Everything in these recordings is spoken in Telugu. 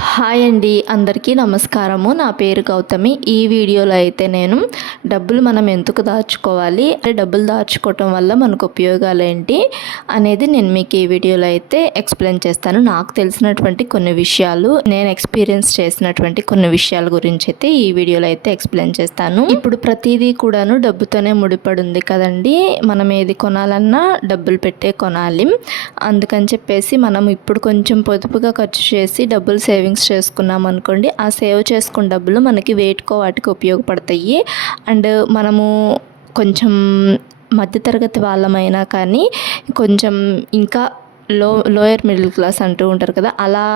హాయ్ అండి, అందరికీ నమస్కారము. నా పేరు గౌతమి. ఈ వీడియోలో అయితే నేను డబ్బులు మనం ఎందుకు దాచుకోవాలి, డబ్బులు దాచుకోవటం వల్ల మనకు ఉపయోగాలు ఏంటి అనేది నేను మీకు ఈ వీడియోలో అయితే ఎక్స్ప్లెయిన్ చేస్తాను. నాకు తెలిసినటువంటి కొన్ని విషయాలు, నేను ఎక్స్పీరియన్స్ చేసినటువంటి కొన్ని విషయాల గురించి అయితే ఈ వీడియోలో అయితే ఎక్స్ప్లెయిన్ చేస్తాను. ఇప్పుడు ప్రతిదీ కూడాను డబ్బుతోనే ముడిపడి ఉంది కదండి. మనం ఏది కొనాలన్నా డబ్బులు పెట్టే కొనాలి. అందుకని చెప్పేసి మనం ఇప్పుడు కొంచెం పొదుపుగా ఖర్చు చేసి డబ్బులు సేవింగ్స్ చేసుకున్నాం అనుకోండి, ఆ సేవ్ చేసుకున్న డబ్బులు మనకి వేటికో వాటికి ఉపయోగపడతాయి. అండ్ మనము కొంచెం మధ్యతరగతి వాళ్ళమైనా కానీ కొంచెం ఇంకా లోయర్ మిడిల్ క్లాస్ అంటూ ఉంటారు కదా, అలా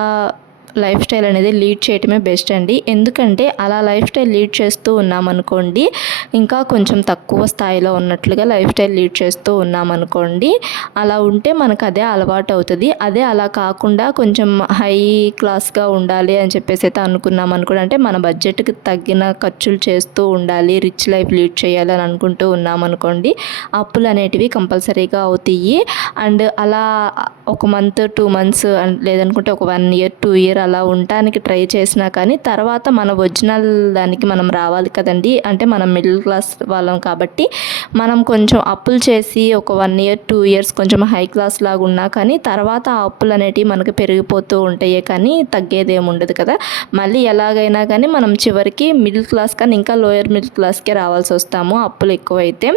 లైఫ్ స్టైల్ అనేది లీడ్ చేయటమే బెస్ట్ అండి. ఎందుకంటే అలా లైఫ్ స్టైల్ లీడ్ చేస్తూ ఉన్నామనుకోండి, ఇంకా కొంచెం తక్కువ స్థాయిలో ఉన్నట్లుగా లైఫ్ స్టైల్ లీడ్ చేస్తూ ఉన్నామనుకోండి, అలా ఉంటే మనకు అదే అలవాటు అవుతుంది. అదే అలా కాకుండా కొంచెం హై క్లాస్గా ఉండాలి అని చెప్పేసి అయితే అనుకున్నాం అనుకోండి, అంటే మన బడ్జెట్కి తగ్గిన ఖర్చులు చేస్తూ ఉండాలి, రిచ్ లైఫ్ లీడ్ చేయాలి అని అనుకుంటూ ఉన్నామనుకోండి, అప్పులు అనేటివి కంపల్సరీగా అవుతాయి. అండ్ అలా ఒక మంత్ 2 months లేదనుకుంటే ఒక 1 year 2 year అలా ఉండటానికి ట్రై చేసినా కానీ తర్వాత మన ఒరిజినల్ దానికి మనం రావాలి కదండి. అంటే మనం మిడిల్ క్లాస్ వాళ్ళం కాబట్టి మనం కొంచెం అప్పులు చేసి ఒక 1 year 2 years కొంచెం హై క్లాస్ లాగా ఉన్నా కానీ తర్వాత ఆ అప్పులు అనేటివి మనకు పెరిగిపోతూ ఉంటాయి, కానీ తగ్గేదేమి ఉండదు కదా. మళ్ళీ ఎలాగైనా కానీ మనం చివరికి మిడిల్ క్లాస్ కానీ ఇంకా లోయర్ మిడిల్ క్లాస్కే రావాల్సి వస్తాము అప్పులు ఎక్కువైతే.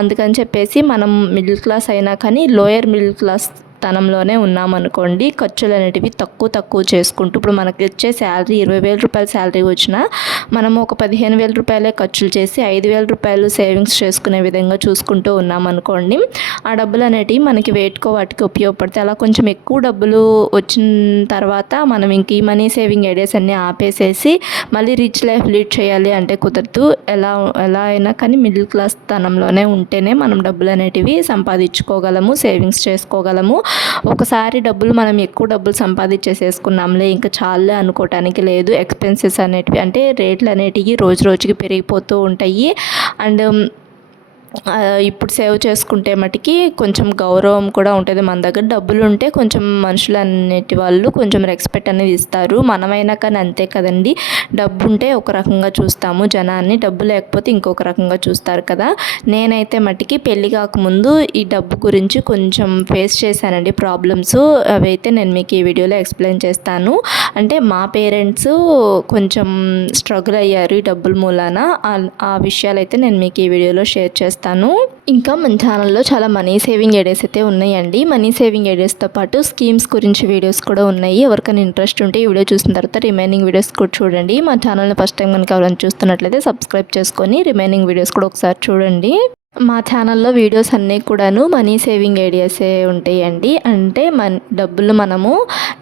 అందుకని చెప్పేసి మనం మిడిల్ క్లాస్ అయినా కానీ లోయర్ మిడిల్ క్లాస్ తనంలోనే ఉన్నామనుకోండి, ఖర్చులు అనేటివి తక్కువ చేసుకుంటూ, ఇప్పుడు మనకి వచ్చే శాలరీ 20,000 రూపాయల శాలరీ వచ్చినా మనము ఒక 15,000 రూపాయలే ఖర్చులు చేసి 5,000 రూపాయలు సేవింగ్స్ చేసుకునే విధంగా చూసుకుంటూ ఉన్నామనుకోండి, ఆ డబ్బులు అనేటివి మనకి వేటికో వాటికి ఉపయోగపడతాయి. అలా కొంచెం ఎక్కువ డబ్బులు వచ్చిన తర్వాత మనం ఇంక ఈ మనీ సేవింగ్ ఐడియాస్ అన్నీ ఆపేసేసి మళ్ళీ రిచ్ లైఫ్ లీడ్ చేయాలి అంటే కుదరదు. ఎలా అయినా కానీ మిడిల్ క్లాస్ తనంలోనే ఉంటేనే మనం డబ్బులు అనేటివి సంపాదించుకోగలము, సేవింగ్స్ చేసుకోగలము. ఒకసారి మనం ఎక్కువ డబ్బులు సంపాదించేసేసుకున్నాంలే ఇంకా చాలే అనుకోవటానికి లేదు. ఎక్స్పెన్సెస్ అనేటివి అంటే రేట్లు అనేటివి రోజు రోజుకి పెరిగిపోతూ ఉంటాయి. అండ్ ఇప్పుడు సేవ్ చేసుకుంటే మటుకి కొంచెం గౌరవం కూడా ఉంటుంది. మన దగ్గర డబ్బులు ఉంటే కొంచెం మనుషులు అనేటి వాళ్ళు కొంచెం రెస్పెక్ట్ అనేది ఇస్తారు. మనమైనా కానీ అంతే కదండి. డబ్బు ఉంటే ఒక రకంగా చూస్తాము జనాన్ని, డబ్బు లేకపోతే ఇంకొక రకంగా చూస్తారు కదా. నేనైతే మటుకి పెళ్ళి కాకముందు ఈ డబ్బు గురించి కొంచెం ఫేస్ చేశానండి ప్రాబ్లమ్స్. అవైతే నేను మీకు ఈ వీడియోలో ఎక్స్ప్లెయిన్ చేస్తాను. అంటే మా పేరెంట్స్ కొంచెం స్ట్రగుల్ అయ్యారు ఈ డబ్బుల మూలాన. ఆ విషయాలు అయితే నేను మీకు ఈ వీడియోలో షేర్ చేస్తాను. ఇంకా మన ఛానల్లో చాలా మనీ సేవింగ్ ఐడియాస్ అయితే ఉన్నాయండి. మనీ సేవింగ్ ఐడియాస్తో పాటు స్కీమ్స్ గురించి వీడియోస్ కూడా ఉన్నాయి. ఎవరికైనా ఇంట్రెస్ట్ ఉంటే ఈ వీడియో చూసిన తర్వాత రిమైనింగ్ వీడియోస్ కూడా చూడండి. మా ఛానల్ని ఫస్ట్ టైం కనుక ఎవరైనా చూస్తున్నట్లయితే సబ్స్క్రైబ్ చేసుకొని రిమైనింగ్ వీడియోస్ కూడా ఒకసారి చూడండి. మా ఛానల్లో వీడియోస్ అన్నీ కూడాను మనీ సేవింగ్ ఐడియాసే ఉంటాయండి. అంటే డబ్బులు మనము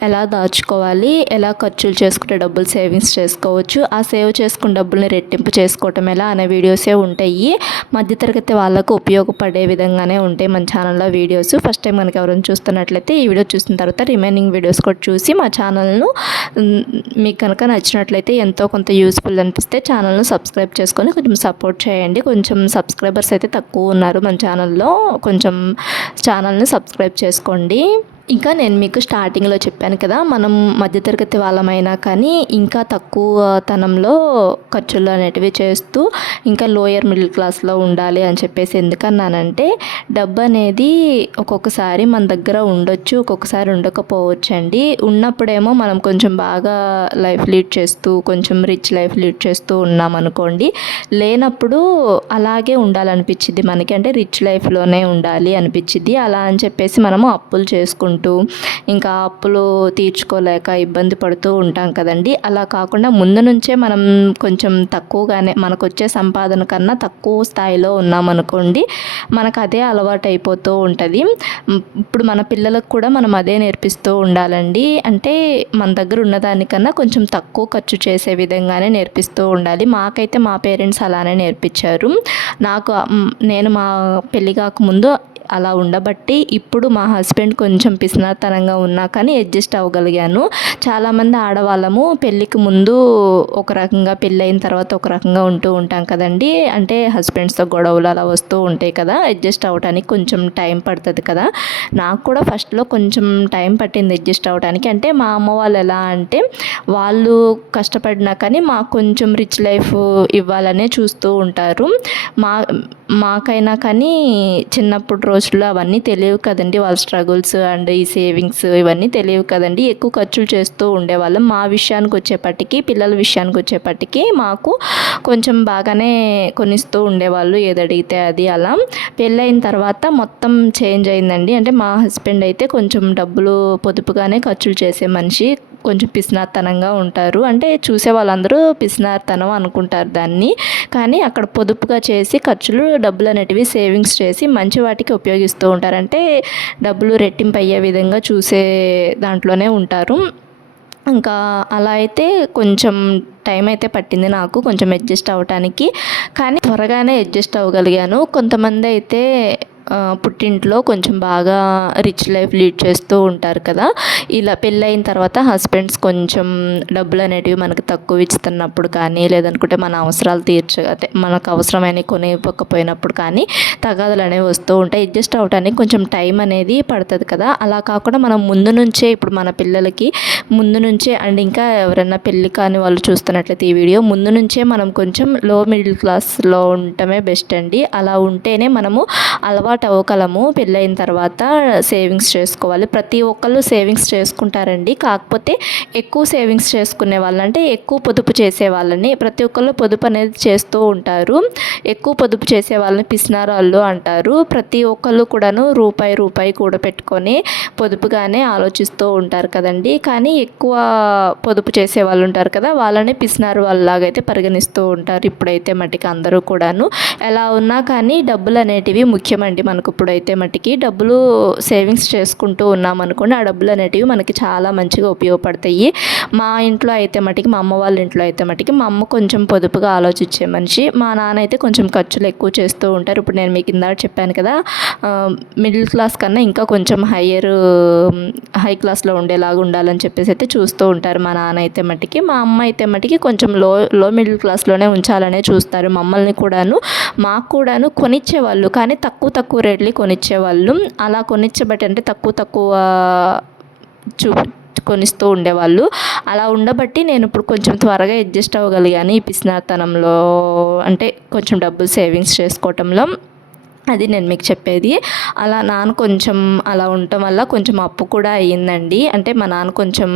ఎలా దాచుకోవాలి, ఎలా ఖర్చులు చేసుకుంటే డబ్బులు సేవింగ్స్ చేసుకోవచ్చు, ఆ సేవ్ చేసుకున్న డబ్బుల్ని రెట్టింపు చేసుకోవటం ఎలా అనే వీడియోసే ఉంటాయి. మధ్యతరగతి వాళ్ళకు ఉపయోగపడే విధంగానే ఉంటాయి మన ఛానల్లో వీడియోస్. ఫస్ట్ టైం మనకి ఎవరైనా చూస్తున్నట్లయితే ఈ వీడియో చూసిన తర్వాత రిమైనింగ్ వీడియోస్ కూడా చూసి మా ఛానల్ను మీకు కనుక నచ్చినట్లయితే ఎంతో కొంత యూస్ఫుల్ అనిపిస్తే ఛానల్ను సబ్స్క్రైబ్ చేసుకొని కొంచెం సపోర్ట్ చేయండి. కొంచెం సబ్స్క్రైబర్స్ అయితే తక్కువ ఉన్నారు మన ఛానల్లో, కొంచెం ఛానల్ని సబ్స్క్రైబ్ చేసుకోండి. ఇంకా నేను మీకు స్టార్టింగ్లో చెప్పాను కదా, మనం మధ్యతరగతి వాళ్ళమైనా కానీ ఇంకా తక్కువ తనంలో ఖర్చులు అనేటివి చేస్తూ ఇంకా లోయర్ మిడిల్ క్లాస్లో ఉండాలి అని చెప్పేసి. ఎందుకన్నానంటే డబ్బు అనేది ఒక్కొక్కసారి మన దగ్గర ఉండొచ్చు, ఒక్కొక్కసారి ఉండకపోవచ్చు అండి. ఉన్నప్పుడేమో మనం కొంచెం బాగా లైఫ్ లీడ్ చేస్తూ కొంచెం రిచ్ లైఫ్ లీడ్ చేస్తూ ఉన్నాం అనుకోండి, లేనప్పుడు అలాగే ఉండాలనిపించింది మనకి, అంటే రిచ్ లైఫ్లోనే ఉండాలి అనిపించింది. అలా అని చెప్పేసి మనము అప్పులు చేసుకుంటూ ఇంకా అప్పులు తీర్చుకోలేక ఇబ్బంది పడుతూ ఉంటాం కదండి. అలా కాకుండా ముందు నుంచే మనం కొంచెం తక్కువగానే మనకు వచ్చే సంపాదన కన్నా తక్కువ స్థాయిలో ఉన్నామనుకోండి, మనకు అదే అలవాటు అయిపోతూ ఉంటుంది. ఇప్పుడు మన పిల్లలకు కూడా మనం అదే నేర్పిస్తూ ఉండాలండి. అంటే మన దగ్గర ఉన్నదానికన్నా కొంచెం తక్కువ ఖర్చు చేసే విధంగానే నేర్పిస్తూ ఉండాలి. మాకైతే మా పేరెంట్స్ అలానే నేర్పించారు. నేను మా పెళ్ళి కాకముందు అలా ఉండబట్టి ఇప్పుడు మా హస్బెండ్ కొంచెం పిసినారితనంగా ఉన్నా కానీ అడ్జస్ట్ అవ్వగలిగాను. చాలామంది ఆడవాళ్ళము పెళ్ళికి ముందు ఒక రకంగా, పెళ్ళైన తర్వాత ఒక రకంగా ఉంటూ ఉంటాం కదండి. అంటే హస్బెండ్స్తో గొడవలు అలా వస్తూ ఉంటాయి కదా, అడ్జస్ట్ అవ్వడానికి కొంచెం టైం పడుతుంది కదా. నాకు కూడా ఫస్ట్లో కొంచెం టైం పట్టింది అడ్జస్ట్ అవ్వడానికి. అంటే మా అమ్మ వాళ్ళు ఎలా అంటే వాళ్ళు కష్టపడినా కానీ మాకు కొంచెం రిచ్ లైఫ్ ఇవ్వాలనే చూస్తూ ఉంటారు. మా మాకైనా కానీ చిన్నప్పుడు రోజుల్లో అవన్నీ తెలియవు కదండి. వాళ్ళ స్ట్రగుల్స్ అండ్ ఈ సేవింగ్స్ ఇవన్నీ తెలియవు కదండి. ఎక్కువ ఖర్చులు చేస్తూ ఉండేవాళ్ళం. మా విషయానికి వచ్చేపటికి, పిల్లల విషయానికి వచ్చేపటికి మాకు కొంచెం బాగానే కొనిస్తూ ఉండేవాళ్ళు, ఏది అడిగితే అది. అలా పెళ్ళైన తర్వాత మొత్తం చేంజ్ అయిందండి. అంటే మా హస్బెండ్ అయితే కొంచెం డబ్బులు పొదుపుగానే ఖర్చులు చేసే మనిషి, కొంచెం పిసినారితనంగా ఉంటారు. అంటే చూసే వాళ్ళందరూ పిసినారితనం అనుకుంటారు దాన్ని. కానీ అక్కడ పొదుపుగా చేసి ఖర్చులు, డబ్బులు అనేటివి సేవింగ్స్ చేసి మంచి వాటికి ఉపయోగిస్తూ ఉంటారు. అంటే డబ్బులు రెట్టింపు అయ్యే విధంగా చూసే దాంట్లోనే ఉంటారు. ఇంకా అలా అయితే కొంచెం టైం అయితే పట్టింది నాకు కొంచెం అడ్జస్ట్ అవ్వటానికి. కానీ త్వరగానే అడ్జస్ట్ అవ్వగలిగాను. కొంతమంది అయితే పుట్టింట్లో కొంచెం బాగా రిచ్ లైఫ్ లీడ్ చేస్తూ ఉంటారు కదా. ఇలా పెళ్ళైన తర్వాత హస్బెండ్స్ కొంచెం డబ్బులు అనేటివి మనకు తక్కువ ఇస్తున్నప్పుడు కానీ, లేదనుకుంటే మన అవసరాలు అంటే మనకు అవసరమైన కొనివ్వకపోయినప్పుడు కానీ తగాదులు అనేవి వస్తూ ఉంటాయి. అడ్జస్ట్ అవ్వడానికి కొంచెం టైం అనేది పడుతుంది కదా. అలా కాకుండా మనం ముందు నుంచే, ఇప్పుడు మన పిల్లలకి ముందు నుంచే, అండ్ ఇంకా ఎవరైనా పెళ్ళి కాని వాళ్ళు చూస్తున్నట్లయితే ఈ వీడియో ముందు నుంచే మనం కొంచెం లో మిడిల్ క్లాస్లో ఉండటమే బెస్ట్ అండి. అలా ఉంటేనే మనము అలవాటు అవ్వగలము. పెళ్ళైన తర్వాత సేవింగ్స్ చేసుకోవాలి. ప్రతి ఒక్కళ్ళు సేవింగ్స్ చేసుకుంటారండి. కాకపోతే ఎక్కువ సేవింగ్స్ చేసుకునే వాళ్ళంటే ఎక్కువ పొదుపు చేసే వాళ్ళని, ప్రతి ఒక్కళ్ళు పొదుపు అనేది చేస్తూ ఉంటారు. ఎక్కువ పొదుపు చేసే వాళ్ళని పిసినారాళ్ళు అంటారు. ప్రతి ఒక్కళ్ళు కూడాను రూపాయి కూడబెట్టుకొని పొదుపుగానే ఆలోచిస్తూ ఉంటారు కదండి. కానీ ఎక్కువ పొదుపు చేసే వాళ్ళు ఉంటారు కదా, వాళ్ళని పిసినారు వాళ్ళలాగైతే పరిగణిస్తూ ఉంటారు. ఇప్పుడైతే మట్టికి అందరూ కూడాను. ఎలా ఉన్నా కానీ డబ్బులు అనేటివి ముఖ్యమండి మనకు. ఇప్పుడైతే మట్టికి డబ్బులు సేవింగ్స్ చేసుకుంటూ ఉన్నామనుకోండి, ఆ డబ్బులు అనేటివి మనకి చాలా మంచిగా ఉపయోగపడతాయి. మా ఇంట్లో అయితే మట్టికి, మా అమ్మ వాళ్ళ ఇంట్లో అయితే మట్టికి మా అమ్మ కొంచెం పొదుపుగా ఆలోచించే మనిషి. మా నాన్న అయితే కొంచెం ఖర్చులు ఎక్కువ చేస్తూ ఉంటారు. ఇప్పుడు నేను మీకు ఇందాక చెప్పాను కదా, మిడిల్ క్లాస్ కన్నా ఇంకా కొంచెం హై క్లాస్లో ఉండేలాగా ఉండాలని చెప్పేసి అయితే చూస్తూ ఉంటారు మా నాన్న అయితే మట్టికి. మా అమ్మ అయితే మట్టికి కొంచెం లో మిడిల్ క్లాస్లోనే ఉంచాలనే చూస్తారు. మమ్మల్ని కూడాను, మాకు కూడాను కొనిచ్చేవాళ్ళు, కానీ తక్కువ రేట్లు కొనిచ్చేవాళ్ళు. అలా కొనిచ్చబట్టి అంటే తక్కువ కొనిస్తూ ఉండేవాళ్ళు. అలా ఉండబట్టి నేను ఇప్పుడు కొంచెం త్వరగా అడ్జస్ట్ అవ్వగలిగాను ఈ పిసినారితనంలో, అంటే కొంచెం డబ్బులు సేవింగ్స్ చేసుకోవటంలో. అది నేను మీకు చెప్పేది. అలా నాన్న కొంచెం అలా ఉండటం వల్ల కొంచెం అప్పు కూడా అయ్యిందండి. అంటే మా నాన్న కొంచెం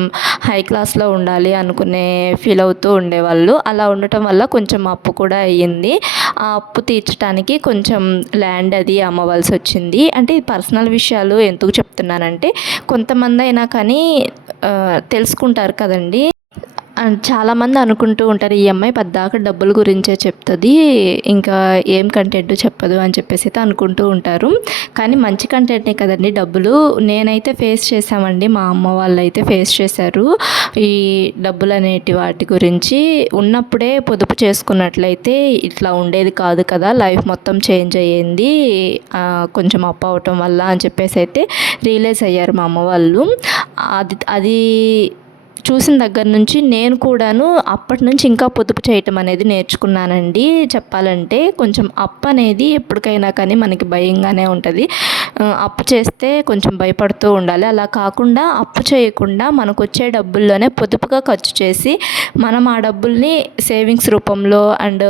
హై క్లాస్లో ఉండాలి అనుకునే ఫీల్ అవుతూ ఉండేవాళ్ళు. అలా ఉండటం వల్ల కొంచెం అప్పు కూడా అయ్యింది. ఆ అప్పు తీర్చడానికి కొంచెం ల్యాండ్ అది అమ్మవలసి వచ్చింది. అంటే ఈ పర్సనల్ విషయాలు ఎందుకు చెప్తున్నానంటే, కొంతమంది అయినా కానీ తెలుసుకుంటారు కదండి. అండ్ చాలామంది అనుకుంటూ ఉంటారు, ఈ అమ్మాయి పద్దాక డబ్బుల గురించే చెప్తుంది, ఇంకా ఏం కంటెంట్ చెప్పదు అని చెప్పేసి అయితే అనుకుంటూ ఉంటారు. కానీ మంచి కంటెంటే కదండి డబ్బులు. నేనైతే ఫేస్ చేశామండి, మా అమ్మ వాళ్ళు అయితే ఫేస్ చేశారు ఈ డబ్బులు అనేటి వాటి గురించి. ఉన్నప్పుడే పొదుపు చేసుకున్నట్లయితే ఇట్లా ఉండేది కాదు కదా, లైఫ్ మొత్తం చేంజ్ అయ్యింది కొంచెం అప్పు అవటం వల్ల అని చెప్పేసి అయితే రియలైజ్ అయ్యారు మా అమ్మ వాళ్ళు. అది చూసిన దగ్గర నుంచి నేను కూడాను అప్పటి నుంచి ఇంకా పొదుపు చేయటం అనేది నేర్చుకున్నానండి. చెప్పాలంటే కొంచెం అప్పు అనేది ఎప్పటికైనా కానీ మనకి భయంగానే ఉంటుంది. అప్పు చేస్తే కొంచెం భయపడుతూ ఉండాలి. అలా కాకుండా అప్పు చేయకుండా మనకు వచ్చే డబ్బుల్లోనే పొదుపుగా ఖర్చు చేసి మనం ఆ డబ్బుల్ని సేవింగ్స్ రూపంలో అండ్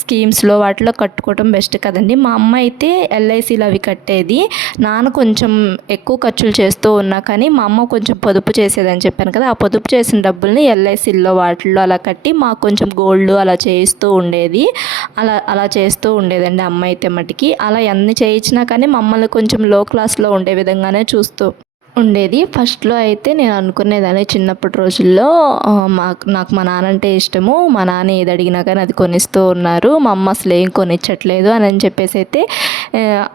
స్కీమ్స్లో వాటిలో కట్టుకోవడం బెస్ట్ కదండి. మా అమ్మ అయితే ఎల్ఐసీలు అవి కట్టేది. నాన్న కొంచెం ఎక్కువ ఖర్చులు చేస్తూ ఉన్నా కానీ మా అమ్మ కొంచెం పొదుపు చేసేదని చెప్పాను కదా, ఆ పొదుపు చేసిన డబ్బుల్ని ఎల్ఐసీల్లో వాటిల్లో అలా కట్టి మాకు కొంచెం గోల్డ్ అలా చేయిస్తూ ఉండేది. అలా చేస్తూ ఉండేదండి అమ్మ అయితే మటుకి. అలా ఎన్ని చేయించినా కానీ మమ్మల్ని కొంచెం లో క్లాస్లో ఉండే విధంగానే చూస్తూ ఉండేది. ఫస్ట్లో అయితే నేను అనుకునేదాన్ని చిన్నప్పటి రోజుల్లో, నాకు మా నాన్న అంటే ఇష్టము, మా నాన్న ఏది అడిగినా కానీ అది కొనిస్తూ ఉన్నారు, మా అమ్మ అసలు ఏం కొనిచ్చట్లేదు అని చెప్పేసి అయితే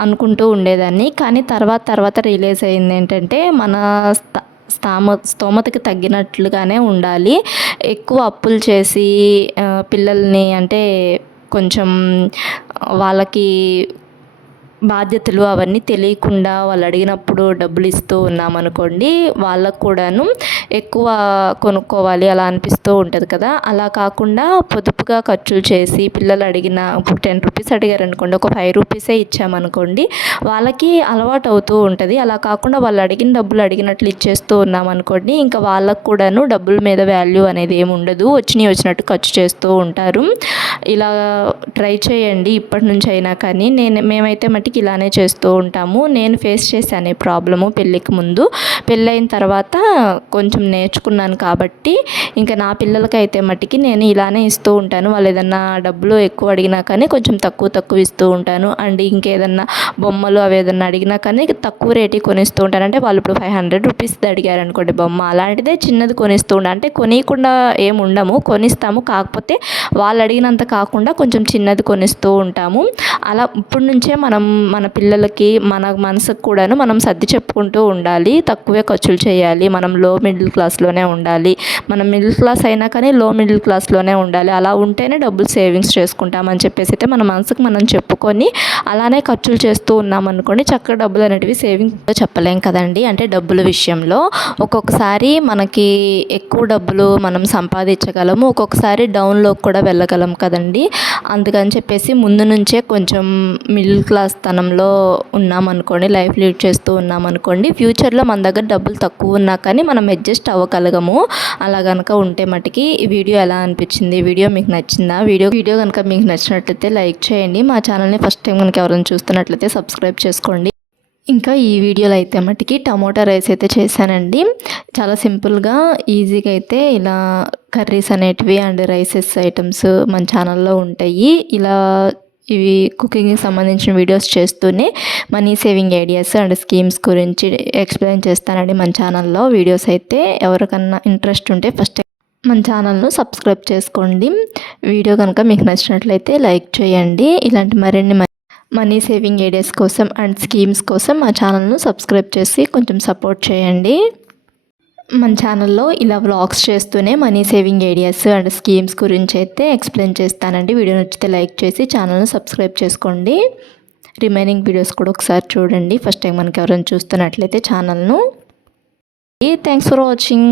అనుకుంటూ ఉండేదాన్ని. కానీ తర్వాత రియలైజ్ అయింది ఏంటంటే, మన స్తోమతకి తగ్గినట్లుగానే ఉండాలి. ఎక్కువ అప్పులు చేసి పిల్లల్ని అంటే కొంచెం వాళ్ళకి బాధ్యతలు అవన్నీ తెలియకుండా వాళ్ళు అడిగినప్పుడు డబ్బులు ఇస్తూ ఉన్నామనుకోండి, వాళ్ళకు కూడాను ఎక్కువ కొనుక్కోవాలి అలా అనిపిస్తూ ఉంటుంది కదా. అలా కాకుండా పొదుపుగా ఖర్చులు చేసి పిల్లలు అడిగిన ఇప్పుడు 10 రూపీస్ అడిగారనుకోండి, ఒక 5 రూపీసే ఇచ్చామనుకోండి, వాళ్ళకి అలవాటు అవుతూ ఉంటుంది. అలా కాకుండా వాళ్ళు అడిగిన డబ్బులు అడిగినట్లు ఇచ్చేస్తూ ఉన్నామనుకోండి, ఇంకా వాళ్ళకు కూడాను డబ్బుల మీద వాల్యూ అనేది ఏమి ఉండదు, వచ్చినట్టు ఖర్చు చేస్తూ ఉంటారు. ఇలా ట్రై చేయండి ఇప్పటి నుంచి అయినా కానీ. మేమైతే మట్టికి ఇలానే చేస్తూ ఉంటాము. నేను ఫేస్ చేశాను ఈ ప్రాబ్లము పెళ్ళికి ముందు. పెళ్ళైన తర్వాత కొంచెం నేర్చుకున్నాను కాబట్టి ఇంకా నా పిల్లలకైతే మట్టికి నేను ఇలానే ఇస్తూ ఉంటాను. వాళ్ళు ఏదన్నా డబ్బులు ఎక్కువ అడిగినా కానీ కొంచెం తక్కువ ఇస్తూ ఉంటాను. అండ్ ఇంకేదన్నా బొమ్మలు అవి ఏదన్నా అడిగినా కానీ తక్కువ రేటుకి కొనిస్తూ ఉంటాను. అంటే వాళ్ళు ఇప్పుడు 500 రూపీస్ది అడిగారు అనుకోండి బొమ్మ, అలాంటిదే చిన్నది కొనిస్తూ ఉంటాను. అంటే కొనియకుండా ఏమి ఉండము, కొనిస్తాము. కాకపోతే వాళ్ళు అడిగినంత కాకుండా కొంచెం చిన్నది కొనిస్తూ ఉంటాము. అలా ఇప్పటి నుంచే మనం మన పిల్లలకి మన మనసుకు కూడాను మనం సర్ది చెప్పుకుంటూ ఉండాలి. తక్కువే ఖర్చులు చేయాలి, మనం లో మిడిల్ క్లాస్లోనే ఉండాలి, మనం మిడిల్ క్లాస్ అయినా కానీ లో మిడిల్ క్లాస్లోనే ఉండాలి, అలా ఉంటేనే డబ్బులు సేవింగ్స్ చేసుకుంటామని చెప్పేసి అయితే మన మనసుకు మనం చెప్పుకొని అలానే ఖర్చులు చేస్తూ ఉన్నామనుకోండి, చక్కగా డబ్బులు అనేటివి సేవింగ్ చెప్పలేం కదండి. అంటే డబ్బుల విషయంలో ఒక్కొక్కసారి మనకి ఎక్కువ డబ్బులు మనం సంపాదించగలము, ఒక్కొక్కసారి డౌన్లోకి కూడా వెళ్ళగలం కదండి. అందుకని చెప్పేసి ముందు నుంచే కొంచెం మిడిల్ క్లాస్ తనంలో ఉన్నామనుకోండి, లైఫ్ లీడ్ చేస్తూ ఉన్నామనుకోండి, ఫ్యూచర్లో మన దగ్గర డబ్బులు తక్కువ ఉన్నా కానీ మనం అడ్జస్ట్ అవ్వగలగము. అలా కనుక ఉంటే మటుకి ఈ వీడియో ఎలా అనిపించింది, వీడియో మీకు నచ్చిందా? వీడియో కనుక మీకు నచ్చినట్లయితే లైక్ చేయండి. మా ఛానల్ని ఫస్ట్ టైం కనుక ఎవరైనా చూస్తున్నట్లయితే సబ్స్క్రైబ్ చేసుకోండి. ఇంకా ఈ వీడియోలో అయితే మటుకి టమోటా రైస్ అయితే చేశానండి. చాలా సింపుల్గా ఈజీగా అయితే ఇలా కర్రీస్ అనేటివి అండ్ రైసెస్ ఐటమ్స్ మన ఛానల్లో ఉంటాయి. ఇలా ఇవి కుకింగ్కి సంబంధించిన వీడియోస్ చేస్తూనే money saving ideas and schemes గురించి ఎక్స్ప్లెయిన్ చేస్తానండి మన ఛానల్లో. వీడియోస్ అయితే ఎవరికన్నా ఇంట్రెస్ట్ ఉంటే ఫస్ట్ మన ఛానల్ను సబ్స్క్రైబ్ చేసుకోండి. వీడియో కనుక మీకు నచ్చినట్లయితే లైక్ చేయండి. ఇలాంటి మరిన్ని మనీ సేవింగ్ ఐడియాస్ కోసం అండ్ స్కీమ్స్ కోసం మా ఛానల్ను సబ్స్క్రైబ్ చేసి కొంచెం సపోర్ట్ చేయండి. మన ఛానల్లో ఇలా వ్లాగ్స్ చేస్తూనే money saving ideas and schemes గురించి అయితే ఎక్స్ప్లెయిన్ చేస్తానండి. వీడియో నచ్చితే లైక్ చేసి ఛానల్ను సబ్స్క్రైబ్ చేసుకోండి. రిమైనింగ్ వీడియోస్ కూడా ఒకసారి చూడండి ఫస్ట్ టైం మనకి ఎవరైనా చూస్తున్నట్లయితే ఛానల్ను. Thanks for watching.